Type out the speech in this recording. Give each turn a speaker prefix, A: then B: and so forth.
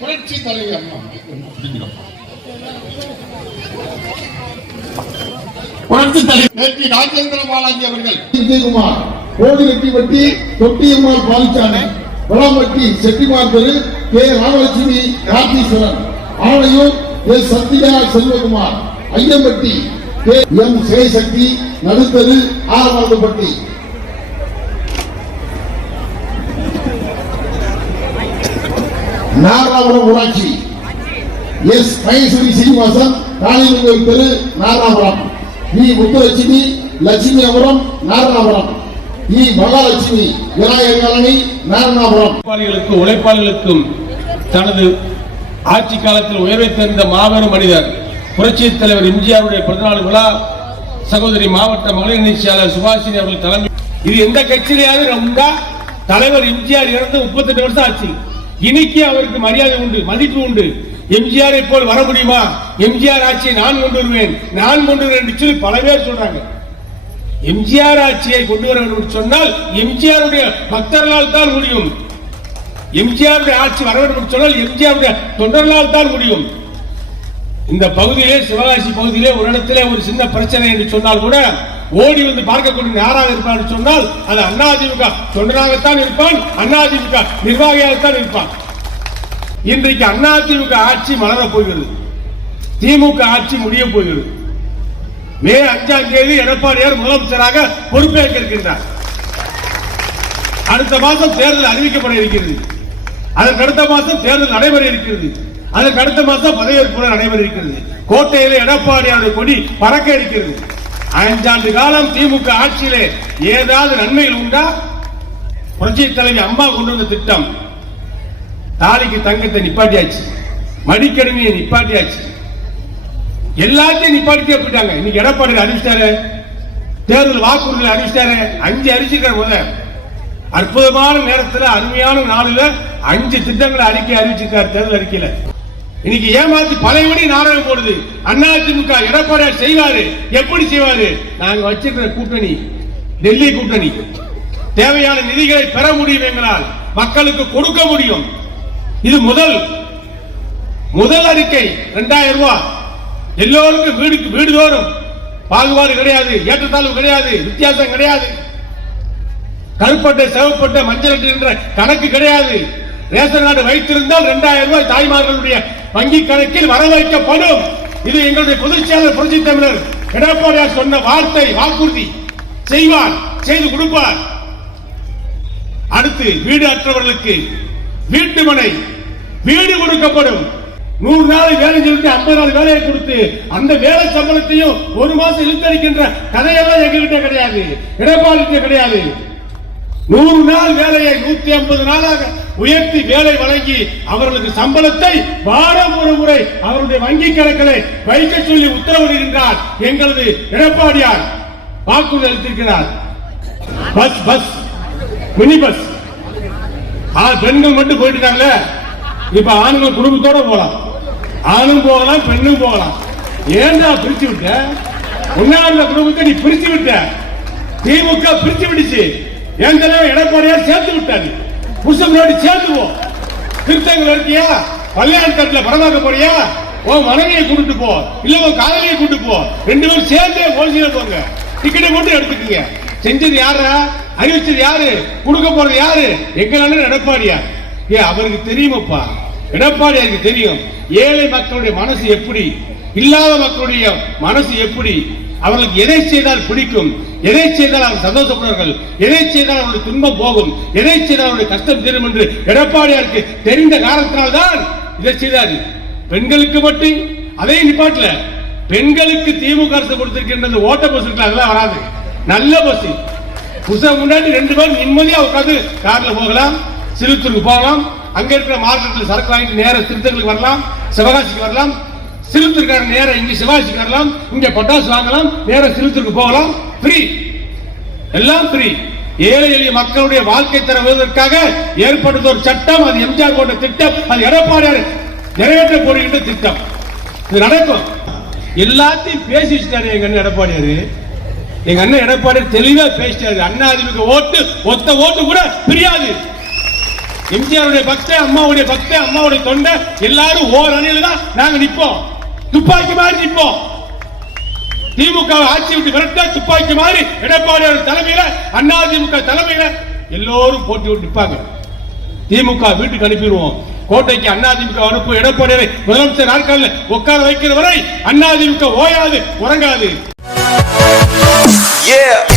A: புரட்சி தலைவி அம்மா. அப்படிங்கிறோம். புரட்சி தலைவி. நேற்று ராஜேந்திர பாலாஜி அவர்கள்.
B: விஜயகுமார் கோடிரெட்டி வட்டி தொட்டியம்மாள் பாலிச்சாமி வளம்பட்டி செட்டிமார் தெரு K Ramalakshmi Kartheeswaran Anaiyur S Sathya Selvakumar Aiyampatti K M Sivasakthi நடுத்தரு Aravathappatti Narapuram ஊராட்சி. எஸ் மகேஸ்வரி சீனிவாசன் காளிமங்கல் தெரு Narapuram V. Muthulakshmi Lakshmipuram Narapuram E Mahalakshmi Vinayagar colony Narapuram
C: உழைப்பாளிகளுக்கும் உழைப்பாளிகளுக்கும் தனது ஆட்சி காலத்தில் உயர்வை தந்த மாபெரும் மனிதர் புரட்சி தலைவர் எம்ஜிஆருடைய பிறந்தநாள் விழா சகோதரி மாவட்ட மகளிர் நிகழ்ச்சியாளர் சுபாஷினி அவர்கள் தலைமை இது எந்த கட்சியிலேயாவது ரொம்ப தலைவர் எம்ஜிஆர் இறந்து 38 வருஷம் ஆச்சு. இன்னைக்கு அவருக்கு மரியாதை உண்டு மதிப்பு உண்டு. எம்ஜிஆரை போல் வர முடியுமா? எம்ஜிஆர் ஆட்சியை நான் கொண்டு வருவேன் நான் கொண்டு வருவேன் சொல்லி பல பேர் சொல்றாங்க. எம்ஜிஆர் ஆட்சியை கொண்டு வர வேண்டும் சொன்னால் எம்ஜிஆருடைய பக்தர்களால் தான் முடியும். எம்ஜிஆருடைய ஆட்சி வர வேண்டும் சொன்னால் எம்ஜிஆருடைய தொண்டர்களால் தான் முடியும். இந்த பகுதியிலே சிவகாசி பகுதியிலே ஒரு இடத்திலே ஒரு சின்ன பிரச்சனை என்று சொன்னால் கூட ஓடி வந்து பார்க்கக்கூடிய யாராக இருப்பான் சொன்னால் அது அதிமுக தொண்டராகத்தான் இருப்பான் அதிமுக நிர்வாகியாகத்தான் இருப்பான். இன்றைக்கு அதிமுக ஆட்சி மலரப் போகிறது. திமுக ஆட்சி முடிய போகிறது. மே அஞ்சாம் தேதி எடப்பாடியார் முதலமைச்சராக பொறுப்பேற்க இருக்கின்றார். அடுத்த மாதம் தேர்தல் அறிவிக்கப்பட இருக்கிறது. அதற்கு அடுத்த மாதம் தேர்தல் நடைபெற இருக்கிறது. அதற்கு அடுத்த மாதம் பதவியேற்பு நடைபெற இருக்கிறது எடப்பாடி எடப்பாடியாருடைய கொடி பறக்க இருக்கிறது அஞ்சாண்டு காலம் திமுக ஆட்சியிலே ஏதாவது நன்மைகள் உண்டா? புரட்சி தலைவி அம்மா கொண்டு வந்த திட்டம். தாலிக்கு தங்கத்தை நிப்பாட்டியாச்சு. மடிக்கணினியை நிப்பாட்டியாச்சு. எல்லாத்தையும் நிப்பாட்டிட்டே போயிட்டாங்க. இன்னைக்கு எடப்பாடி அறிவிச்சாரு தேர்தல் வாக்குறுதி அறிவிச்சாரு அஞ்சு அறிவிச்சிருக்காரு முத அற்புதமான நேரத்தில் அருமையான நாளில் அஞ்சு திட்டங்களை அறிக்கை அறிவிச்சிருக்காரு தேர்தல் அறிக்கையில. இன்னைக்கு ஏமாத்தி பழையபடி நாடகம் போடுது. அதிமுக எடப்பாடியார் செய்வாரு. எப்படி செய்வாரு? நாங்க வச்சிருக்கிற கூட்டணி டெல்லி கூட்டணி. தேவையான நிதிகளை பெற முடியும் எங்களால். மக்களுக்கு கொடுக்க முடியும். இது முதல். முதல் அறிக்கை இரண்டாயிரம் ரூபாய் எல்லோருக்கும் வீடுக்கு வீடுதோறும். பாகுபாடு கிடையாது ஏற்றத்தாழ்வு கிடையாது வித்தியாசம் கிடையாது. கருப்பட்ட செவப்பட்ட மஞ்சள் என்ற கணக்கு கிடையாது. ரேஷன் கார்டு வைத்திருந்தால் இரண்டாயிரம் ரூபாய் தாய்மார்களுடைய வங்கி கணக்கில் வர வைக்கப்படும் இது எங்களுடைய பொதுச்செயலர் புரட்சி தமிழர் எடப்பாடியார் சொன்ன வார்த்தை வாக்குறுதி. செய்வார் செய்து கொடுப்பார். அடுத்து வீடு அற்றவர்களுக்கு வீட்டு மனை வீடு கொடுக்கப்படும். நூறு நாள் வேலை செலுத்தி ஐம்பது நாள் வேலையை கொடுத்து அந்த வேலை சம்பளத்தையும் ஒரு மாசம் இழுத்தடிக்கின்ற கதையெல்லாம் எங்ககிட்ட கிடையாது. எடப்பாடி கிடையாது. நூறு நாள் வேலையை நூத்தி ஐம்பது நாளாக உயர்த்தி வேலை வழங்கி அவர்களுக்கு சம்பளத்தை வாரம் ஒரு முறை அவருடைய வங்கி கணக்கிலே வைக்க சொல்லி உத்தரவிடுகின்றார் எங்களது எடப்பாடியார். வாக்குறுதி அளித்திருக்கிறார். Bus bus. Mini bus. பெண்கள் மட்டும் போயிட்டு இப்ப ஆண்கள் குடும்பத்தோட போலாம் ஆணும் போகலாம் பெண்ணும் போகலாம். ஏன்டா பிரிச்சு விட்ட? உன்னாண்ட குடும்பத்தை நீ பிரிச்சு விட்ட. திமுக பிரிச்சு விடுச்சு என் எடப்பாடியார் சேர்த்து விட்டாரு? புருஷனோடு சேர்த்துவோம் திருத்தங்கள் இருக்கியா பள்ளியாட்கட்டில் படமாக்க போறியா? உன் மனைவியை கூட்டிட்டு போ. இல்ல உன் காதலியை கூட்டு போ. ரெண்டு பேரும் சேர்ந்தே போலீஸ்ல போங்க. டிக்கெட்டை மட்டும் எடுத்துக்கீங்க. செஞ்சது யாரா அறிவிச்சது யாரு? கொடுக்க போறது யாரு? எங்க எடப்பாடியா எடப்பாடியார். ஏ அவருக்கு தெரியுமப்பா? எடப்பாடியாருக்கு தெரியும். ஏழை மக்களுடைய மனசு எப்படி? இல்லாத மக்களுடைய மனசு எப்படி? அவர்களுக்கு எதை செய்தால் பிடிக்கும்? எதை செய்தால் அவர் சந்தோஷப்படுவார்கள்? எதை செய்தால் அவருடைய துன்பம் போகும்? எதை செய்தால் அவருடைய கஷ்டம் தீரும் என்று எடப்பாடியாருக்கு தெரிந்த காரணத்தினால்தான் இதை செய்தார். பெண்களுக்கு மட்டும் அதே நிப்பாட்டல பெண்களுக்கு திமுக அரசு கொடுத்திருக்கின்ற அந்த ஓட்ட பஸ் இருக்குல்ல, அதெல்லாம் வராது. நல்ல பஸ் புதுசா முன்னாடி ரெண்டு பேரும் நிம்மதியா உட்காந்து கார்ல போகலாம் சிறுத்தூருக்கு போகலாம் அங்க இருக்கிற மார்க்கெட்டில் சரக்கு வாங்கிட்டு நேர திருத்தங்களுக்கு வரலாம் சிவகாசிக்கு வரலாம் சிறுத்திற்கார நேரம் இங்க சிவாஜிக்கு வரலாம் இங்க பட்டாசு வாங்கலாம் நேர சிறுத்திற்கு போகலாம். ஃப்ரீ எல்லாம் ஃப்ரீ ஏழை எளிய மக்களுடைய வாழ்க்கை தரவதற்காக ஏற்படுத்த ஒரு சட்டம் அது எம்ஜிஆர் போட்ட திட்டம் அது எடப்பாடியார் நிறைவேற்ற போடுகின்ற திட்டம். இது நடக்கும். எல்லாத்தையும் பேசி வச்சுட்டாரு எங்க அண்ணன் எடப்பாடியாரு எங்க அண்ணன் எடப்பாடி தெளிவா பேசிட்டாரு. அண்ணா அதிமுக ஓட்டு ஒத்த ஓட்டு கூட பிரியாது. எம்ஜிஆருடைய பக்த அம்மாவுடைய பக்த அம்மாவுடைய தொண்டை எல்லாரும் ஓர் அணியில் தான் நாங்க நிற்போம் துப்பாக்கி மாதிரி நிற்போம். திமுக ஆட்சி விட்டு விரட்ட துப்பாக்கி மாறி எடப்பாடி தலைமையில அண்ணா திமுக தலைமையில எல்லோரும் போட்டி விட்டு நிற்பாங்க. திமுக வீட்டுக்கு அனுப்பிடுவோம். கோட்டைக்கு அண்ணா திமுக அனுப்பு எடப்பாடி முதலமைச்சர் நாட்காலில் உட்கார வைக்கிற வரை அண்ணா திமுக ஓயாது உறங்காது. Yeah.